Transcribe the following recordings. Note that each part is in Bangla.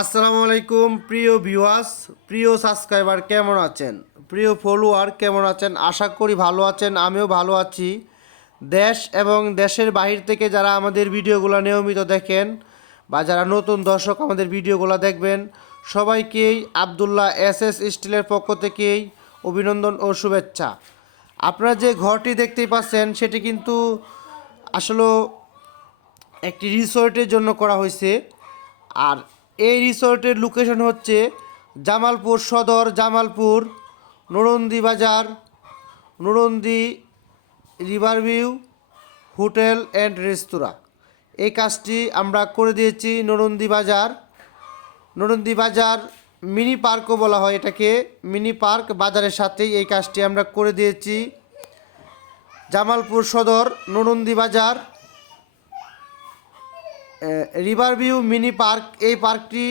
আসসালামু আলাইকুম প্রিয় ভিউয়ার্স, প্রিয় সাবস্ক্রাইবার কেমন আছেন, প্রিয় ফলোয়ার কেমন আছেন? আশা করি ভালো আছেন, আমিও ভালো আছি। দেশ এবং দেশের বাহির থেকে যারা আমাদের ভিডিওগুলো নিয়মিত দেখেন বা যারা নতুন দর্শক আমাদের ভিডিওগুলো দেখবেন, সবাইকেই আবদুল্লাহ এস স্টিলের পক্ষ থেকেই অভিনন্দন ও শুভেচ্ছা। আপনারা যে ঘরটি দেখতেই পাচ্ছেন সেটি কিন্তু আসলে একটি রিসোর্টের জন্য করা হয়েছে। আর এই রিসোর্টের লোকেশন হচ্ছে জামালপুর সদর, জামালপুর নরন্দি বাজার, নরন্দি রিভারভিউ হোটেল অ্যান্ড রেস্তোরাঁ। এই কাজটি আমরা করে দিয়েছি নরন্দি বাজার মিনি পার্কও বলা হয় এটাকে, মিনি পার্ক বাজারের সাথেই এই কাজটি আমরা করে দিয়েছি। জামালপুর সদর নরন্দি বাজার রিভারভিউ মিনি পার্ক, এই পার্কটি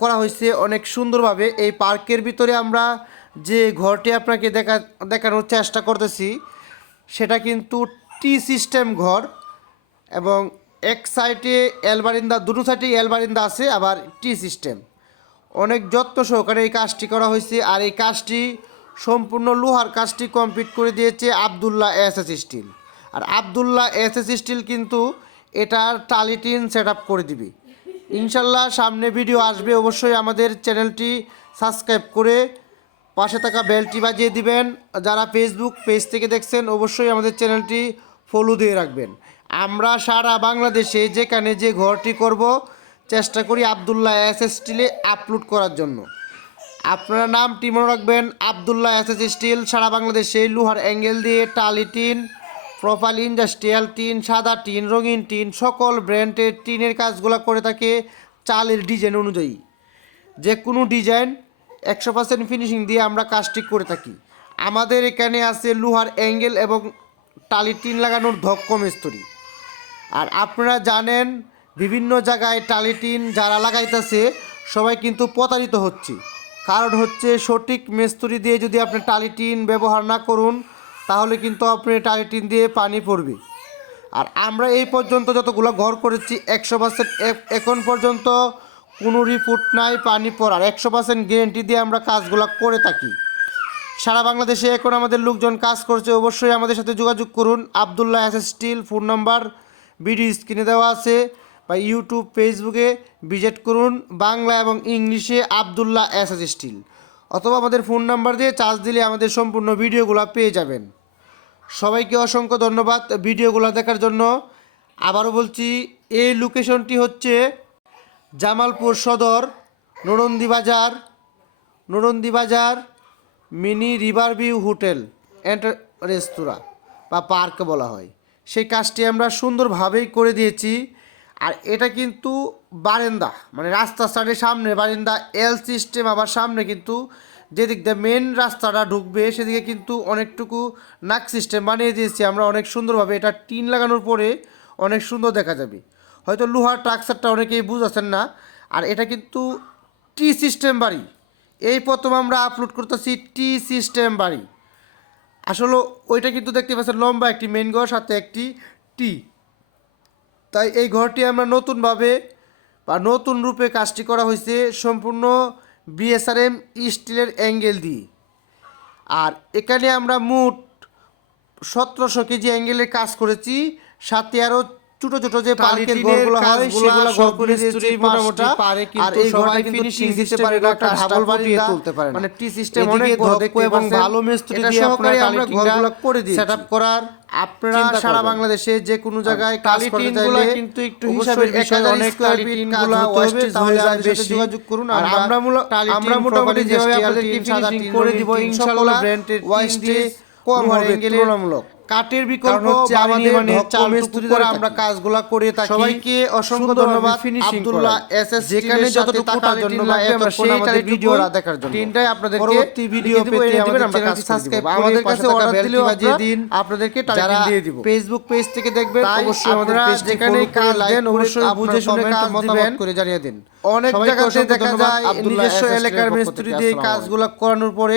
করা হয়েছে অনেক সুন্দরভাবে। এই পার্কের ভিতরে আমরা যে ঘরটি আপনাকে দেখানোর চেষ্টা করতেছি সেটা কিন্তু টি সিস্টেম ঘর, এবং এক সাইডে এলবারিন্দা, দুটো সাইডে এলবারিন্দা আছে, আবার টি সিস্টেম। অনেক যত্ন সহকারে এই কাজটি করা হয়েছে। আর এই কাজটি সম্পূর্ণ লোহার কাজটি কমপ্লিট করে দিয়েছে আবদুল্লাহ এস স্টিল। আর আবদুল্লাহ এস স্টিল কিন্তু এটার টালি টিন সেট আপ করে দিবে ইনশাল্লাহ। সামনে ভিডিও আসবে, অবশ্যই আমাদের চ্যানেলটি সাবস্ক্রাইব করে পাশে থাকা বেলটি বাজিয়ে দিবেন। যারা ফেসবুক পেজ থেকে দেখছেন অবশ্যই আমাদের চ্যানেলটি ফলো দিয়ে রাখবেন। আমরা সারা বাংলাদেশে যেখানে যে ঘরটি করব চেষ্টা করি আবদুল্লাহ এস স্টিলে আপলোড করার জন্য। আপনারা নামটি মনে রাখবেন, আবদুল্লাহ এস স্টিল। সারা বাংলাদেশে লোহার অ্যাঙ্গেল দিয়ে টালি টিন, প্রোফাইল ইন্ডাস্ট্রিয়াল টিন, সাদা টিন, রঙিন টিন, সকল ব্র্যান্ডের টিনের কাজগুলো করে থাকে চালের ডিজাইন অনুযায়ী। যে কোনো ডিজাইন 100% ফিনিশিং দিয়ে আমরা কাজটি করে থাকি। আমাদের এখানে আছে লোহার অ্যাঙ্গেল এবং টালি টিন লাগানোর দক্ষ মিস্ত্রি। আর আপনারা জানেন বিভিন্ন জায়গায় টালি টিন যারা লাগাইতেছে সবাই কিন্তু প্রতারিত হচ্ছে। কারণ হচ্ছে সঠিক মিস্ত্রি দিয়ে যদি আপনি টালি টিন ব্যবহার না করুন তাহলে কিন্তু আপনি টালি টিন দিয়ে পানি পড়বে। আর আমরা এই পর্যন্ত যতগুলো ঘর করেছি 100% এখন পর্যন্ত কোনো রিপোর্ট নাই পানি পড়ার, 100% গ্যারেন্টি দিয়ে আমরা কাজগুলো করে থাকি। সারা বাংলাদেশে এখন আমাদের লোকজন কাজ করছে, অবশ্যই আমাদের সাথে যোগাযোগ করুন। Abdullah S still, phone number video স্ক্রিনে দেওয়া আছে, বা ইউটিউব ফেসবুকে ভিজিট করুন বাংলা এবং ইংলিশে আবদুল্লাহ এস স্টিল, অথবা আমাদের ফোন নাম্বার দিয়ে চার্জ দিলে আমাদের সম্পূর্ণ ভিডিওগুলো পেয়ে যাবেন। সবাইকে অসংখ্য ধন্যবাদ ভিডিওগুলো দেখার জন্য। আবারও বলছি, এই লোকেশনটি হচ্ছে জামালপুর সদর নরন্দি বাজার মিনি রিভারভিউ হোটেল অ্যান্ড রেস্তোরাঁ বা পার্ক বলা হয়। সেই কাজটি আমরা সুন্দরভাবেই করে দিয়েছি। আর এটা কিন্তু বারান্দা, মানে রাস্তার সাইডের সামনে বারান্দা, এল সিস্টেম। আবার সামনে কিন্তু যেদিক দিয়ে মেন রাস্তাটা ঢুকবে সেদিকে কিন্তু অনেকটুকু নাক সিস্টেম বানিয়ে দিয়েছি আমরা অনেক সুন্দরভাবে। এটা টিন লাগানোর পরে অনেক সুন্দর দেখা যাবে। হয়তো লোহার ট্রাকচারটা অনেকেই বুঝতেছেন না। আর এটা কিন্তু টি সিস্টেম বাড়ি, এই প্রথম আমরা আপলোড করতেছি টি সিস্টেম বাড়ি। আসলে ওইটা কিন্তু দেখতে পাচ্ছেন লম্বা একটি মেন ঘর, সাথে একটি টি। তাই এই ঘরটি আমরা নতুনভাবে বা নতুন রূপে কাজটি করা হয়েছে সম্পূর্ণ বিএসআরএম স্টিলের অ্যাঙ্গেল দিয়ে। আর এখানে আমরা মোট 1700 কেজি অ্যাঙ্গেলের কাজ করেছি, সাথে আরও ছোট ছোট যে পার্কের ঘরগুলো হয় সেগুলো ঘর করে দিয়েছি মোটামুটি পারে। আর এই ঘরটা ফিনিশিং দিতে পারে না, একটা ডাবল বাড়ি তুলতে পারে, মানে টি সিস্টেম অনেক দক্ষ এবং ভালো মিস্ত্রি দিয়ে আমরা ঘরগুলো করে দিয়েছি সেটআপ করার। আপনারা সারা বাংলাদেশে যে কোনো জায়গায় কাজ করতে চাইলে কিন্তু একটু হিসাবের বিষয়, অনেক টালি টিনগুলো ওয়েস্টেজ হয়ে যায়, বেশি যোগাযোগ করুন। আর আমরা মোটামুটি যেভাবে আপনাদেরকে ফিনিশিং করে দিব ইনশাআল্লাহ, ব্র্যান্ডের ওয়েস্টেজ কম হবে তুলনামূলক। কাঠের বিকল্প আমাদের চাল মিস্ত্রি দ্বারা আমরা কাজগুলো করে থাকি। সবাইকে অসংখ্য ধন্যবাদ আবদুল্লাহ এস এস, যেখানে যতটুকু টাকার জন্য লাগবে আমরা সেই টাকার ভিডিওটা দেখার জন্য। তিনটাই আপনাদেরকে পরবর্তী ভিডিও পেতে আমাদের চ্যানেলটি সাবস্ক্রাইব করে আমাদের কাছে অর্ডার দিলেও বাজিয়ে দিন, আপনাদেরকে টাকা দিয়ে দিব। ফেসবুক পেজ থেকে দেখবেন অবশ্যই আমাদের পেজটি যেখানে কাজ দেন অবশ্যই বুঝে শুনে কাজ দিবেন করে জানিয়ে দিন। অনেক জায়গাতে দেখা যায় নিজস্ব এলাকার মিস্ত্রি দিয়ে কাজগুলো করানোর পরে